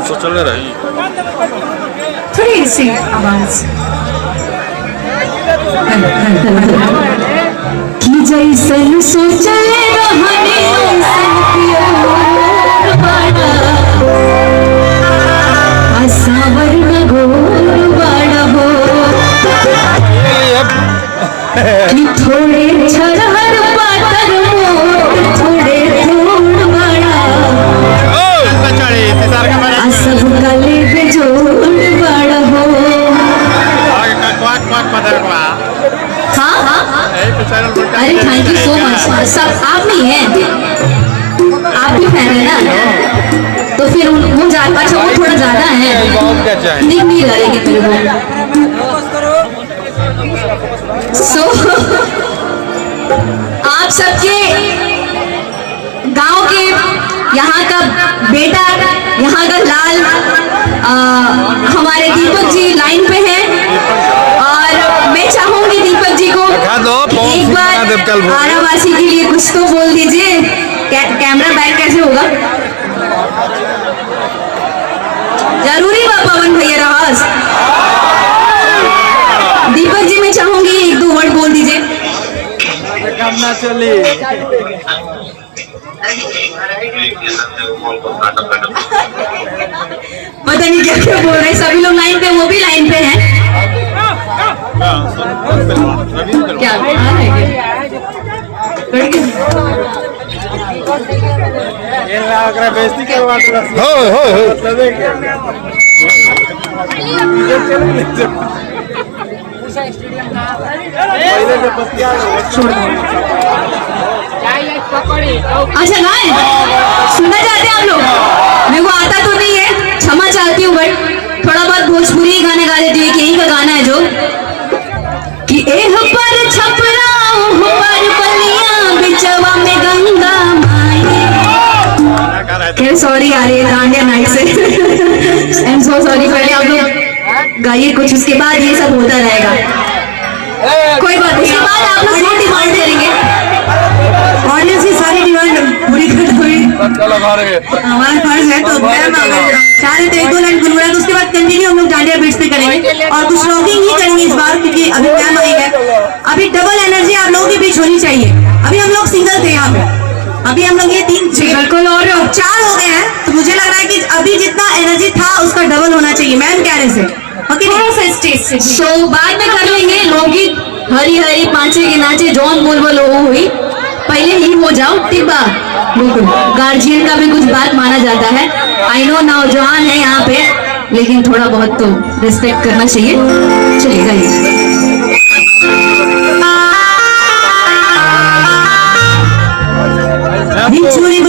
सोचल रही थोड़ी सी आवाज कि जैसन सोचे रहने सावर न घोर बड़ा हो कि थोड़े छरहर पातर मोर थोड़े थोड़ बड़ा सब गले बेजोड़ बड़ा हो। हाँ अरे थैंक यू सो मच। सब आप नहीं है, आप भी फैन है ना, तो फिर वो अच्छा वो थोड़ा ज्यादा है, दिख नहीं रहेगी मेरे को। सो आप सबके गांव के यहाँ का बेटा, यहाँ का लाल हमारे दीपक जी लाइन पे है, और मैं चाहूंगी दीपक जी को एक बार आरावासी के लिए कुछ तो बोल दीजिए। कैमरा बैक कैसे होगा? जरूरी बा पवन भैया रहस। दीपक जी मैं चाहूंगी एक दो वर्ड बोल दीजिए। पता नहीं क्या क्या बोल रहे हैं सभी लोग लाइन पे, वो भी लाइन पे हैं। क्या अच्छा गाएं? सुनना चाहते हैं आप लोग? मेरे को आता तो नहीं है, क्षमा चाहती हूँ, बट थोड़ा बहुत भोजपुरी गाने गा देती हूँ। यही का गाना है जो कि एह पर छपरा पर बलिया बिचवा में गंगा माई। सॉरी आ रही है दांडिया नाइट से। I am so sorry. पहले आप लोग गाइए कुछ, उसके बाद ये सब होता रहेगा। कोई बात नहीं, उसके बाद आप लोग जो डिमांड करेंगे ऑडियंस की सारी डिमांड पूरी कर दोगे। हमारा फर्ज है, तो मैम चाहे तो एक दो लाइन गुनगुना, तो उसके बाद कंटिन्यू हम लोग डांडिया बीट्स पे करेंगे और कुछ रॉकिंग ही करेंगे इस बार, क्योंकि अभी मैम आई है। अभी डबल एनर्जी आप लोगों के बीच होनी चाहिए। अभी हम लोग सिंगल थे यहाँ पे, अभी हम लोग ये 3 बिल्कुल और 4 हो गए हैं, तो मुझे लग रहा है कि अभी जितना एनर्जी था उसका डबल होना चाहिए। मैम कह रहे थे सो बाद में कर लेंगे। लोकगीत हरी हरी पांचे के नाचे जौन बोल हुई, पहले ही हो जाओ टिब्बा। बिल्कुल गार्जियन का भी कुछ बात माना जाता है। आई नो नौजवान है यहाँ पे, लेकिन थोड़ा बहुत तो रिस्पेक्ट करना चाहिए। चलिए गाइए। बिछुरी